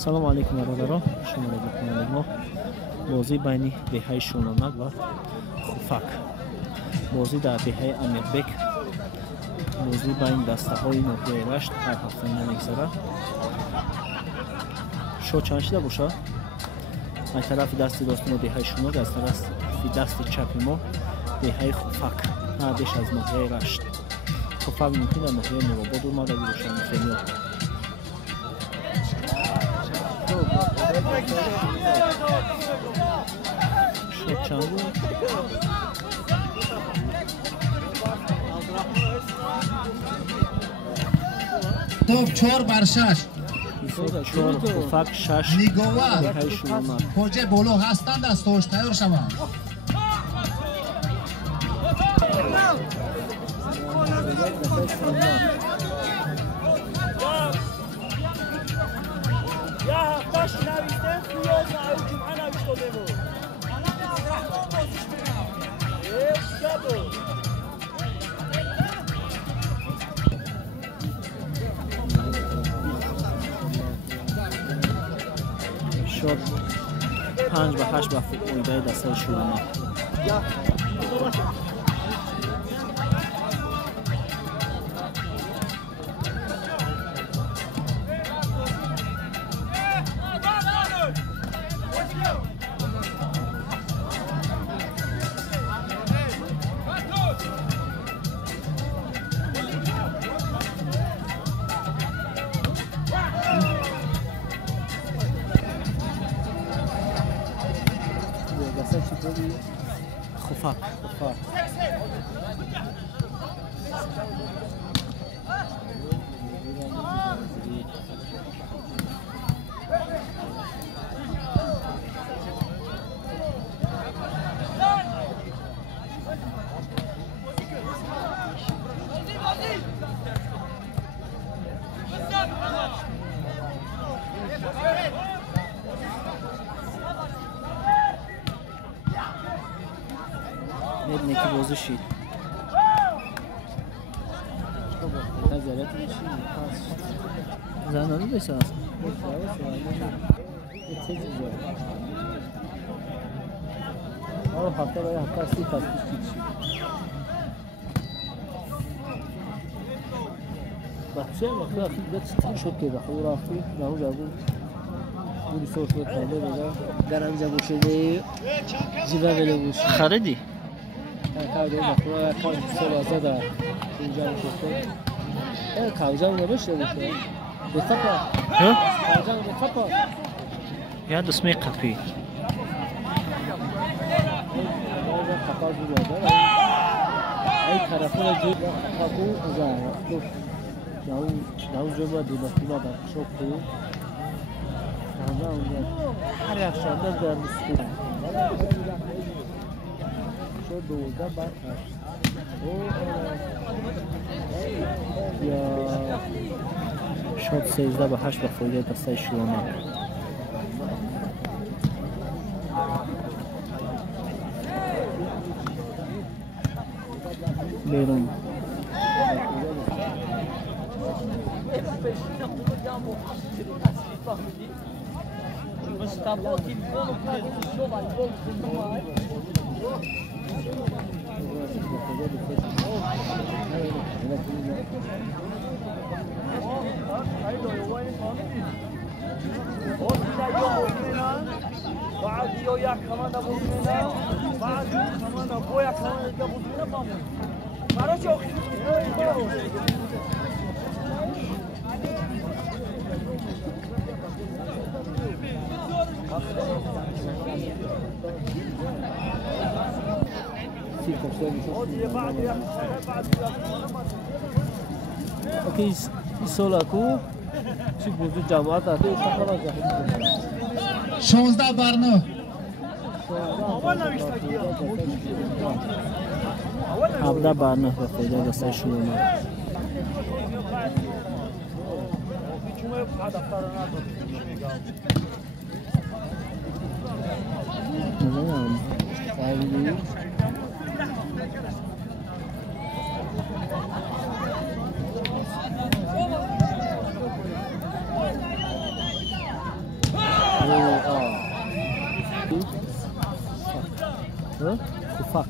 салому алейкум бародарон, шуморо дикунали мо бозӣ байни деҳаи Шунонак ва Хуфак, бозӣ дар деҳаи Амирбек, бозӣ байни дастаҳои ноҳияи Рашт ҳар ҳафтаина мегзара. шод чанд шида бошад? аз тарафи дасти рости мо деҳаи Шунонак, аз тарафи дасти чапи мо деҳаи Хуфак, ҳар беш аз ноҳияи Рашт. Хуфак мумкин дар ноҳияи Нуробод омада бошад, мухемиё. شد چند بود؟ توپ 4-6 4 خفک 6 نیگوه پوجه بولو هستند از توش تیار شوند. شد 5-8 با فوق‌العاده دسته شروع خفاق یه نکی بازو شید نظرت میشی زنانی بسه اصلا یه تیزی جا آره هفته باید هفته 30 پس پیش چی بخشی هم وقتی اخی دیگه چطور شد که بخواه رفتی نهو جابون بودی سوش بود پنده بگه درم جابو شده جیبه بله بوشی خریدی؟ خریدی بخواه کار سال آزاده اینجا شده کاوجا نباشه بشه بتاپا ها کاوجا بتاپا یا دسمه قطبی کاوجا قطع بود ای طرفا جو قطعو زار داو جو با دیدم در شوق بود همه اونجا هر یک شنبه در مسکو شد دوزده بعد یا شد 13-8 با فایده دسته شلومه بیرون اوکی سولاکو چی بوده جواد داده 16 برنه 17 برنه به فایده دسته شلومه Ufak.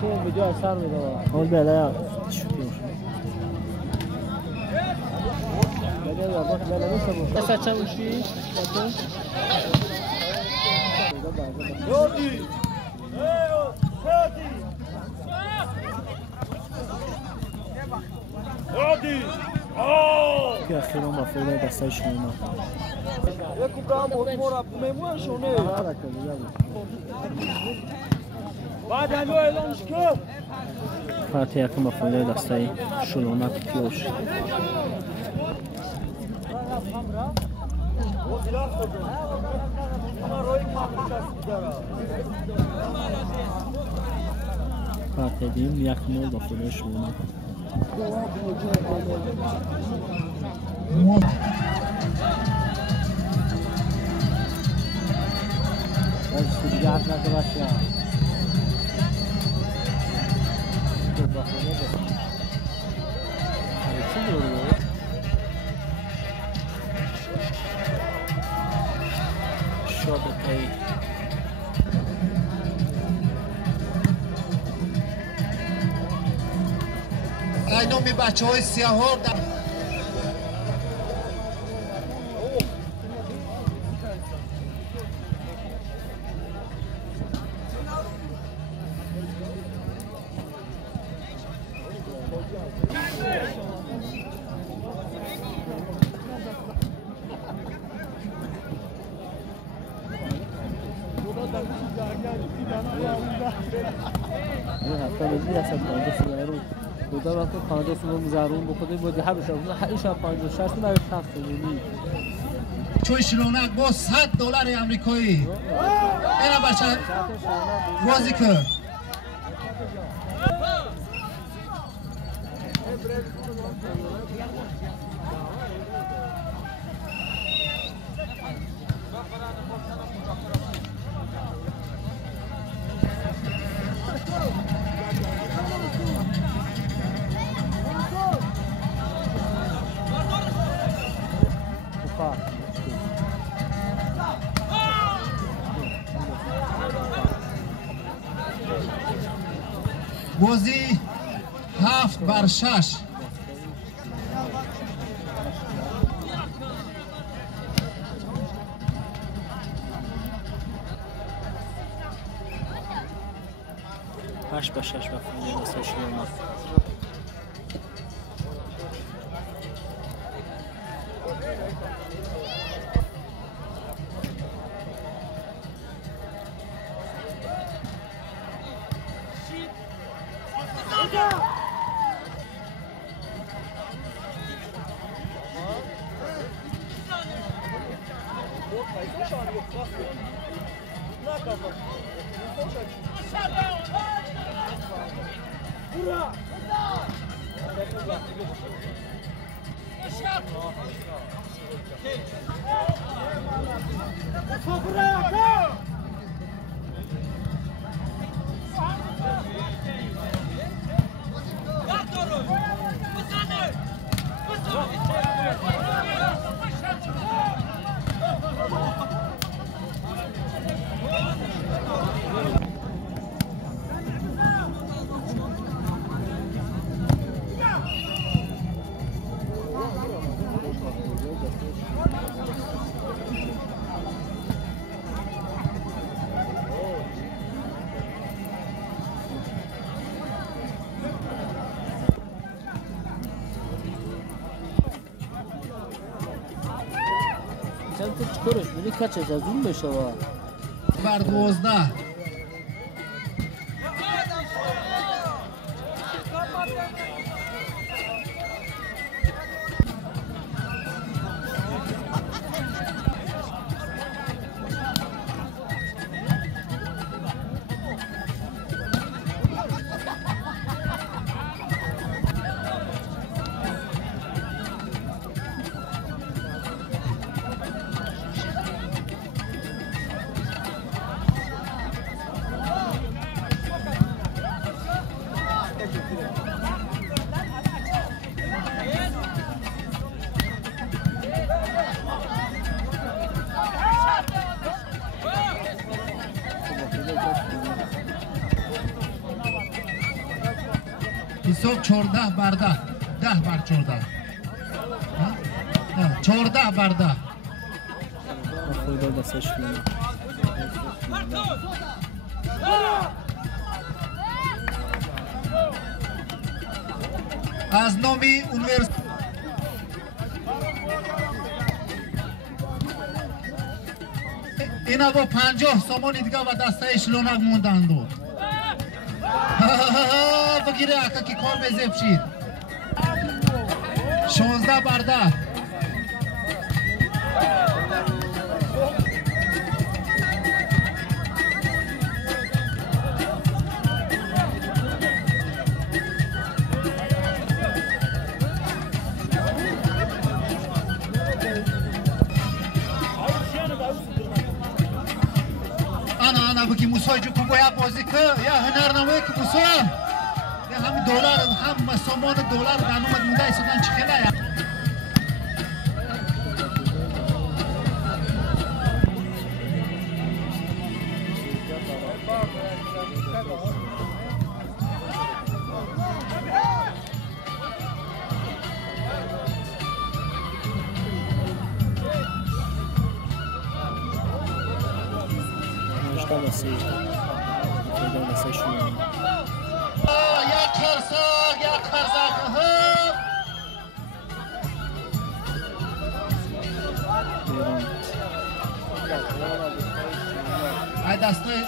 Şu video asar mıydı o? Ol böyle şükür. Böyle bak böyle nasıl bu? Nasıl çalışıyor? Bakın. Hadi. Hadi. Que akhira ma fela dasta shoma. Eko kam mora memua shone. Bada lo elan shko. Fatih akma fela dasta shulona tutuyor. Fatih diyeyim yakma da fela shulona. اینو می بچه های سیاه ها خدا وقتی 50 سوم زرون بخوده بود هر روز ایش 50 60 برای تخت می‌بینی چوی شلونک با $100 آمریکایی اینا بچه بازی کرد بازی 7-6 8-6 مفهومی واسه شما چطورش بینی کچه از اون بشه و بر 12 حساب 14 بر 10 10 بر 14 14 بر 10 خود دستش کنه از نامی اونیورسیته اینا با 50 سامانی دیگه و دسته شلونک موندندو بگیره اکا که کار بزیب شید 16 بر 10 ana bagi musuh ju kuboya bozik ya هنر نمایی که musuh ya هم دلار هم سامان دلار دانومد مونده ایستادن چخیله یا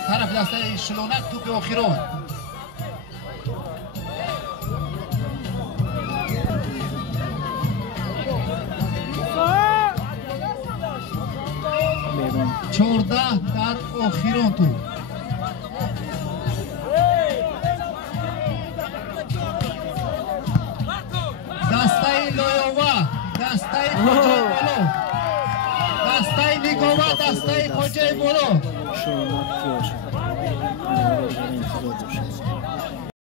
طرف دسته شلونک توپ آخرون چورده در آخرون تو دسته لایوه دسته پاچه بولو دسته نیگوه دسته پاچه بولو شما کیاش؟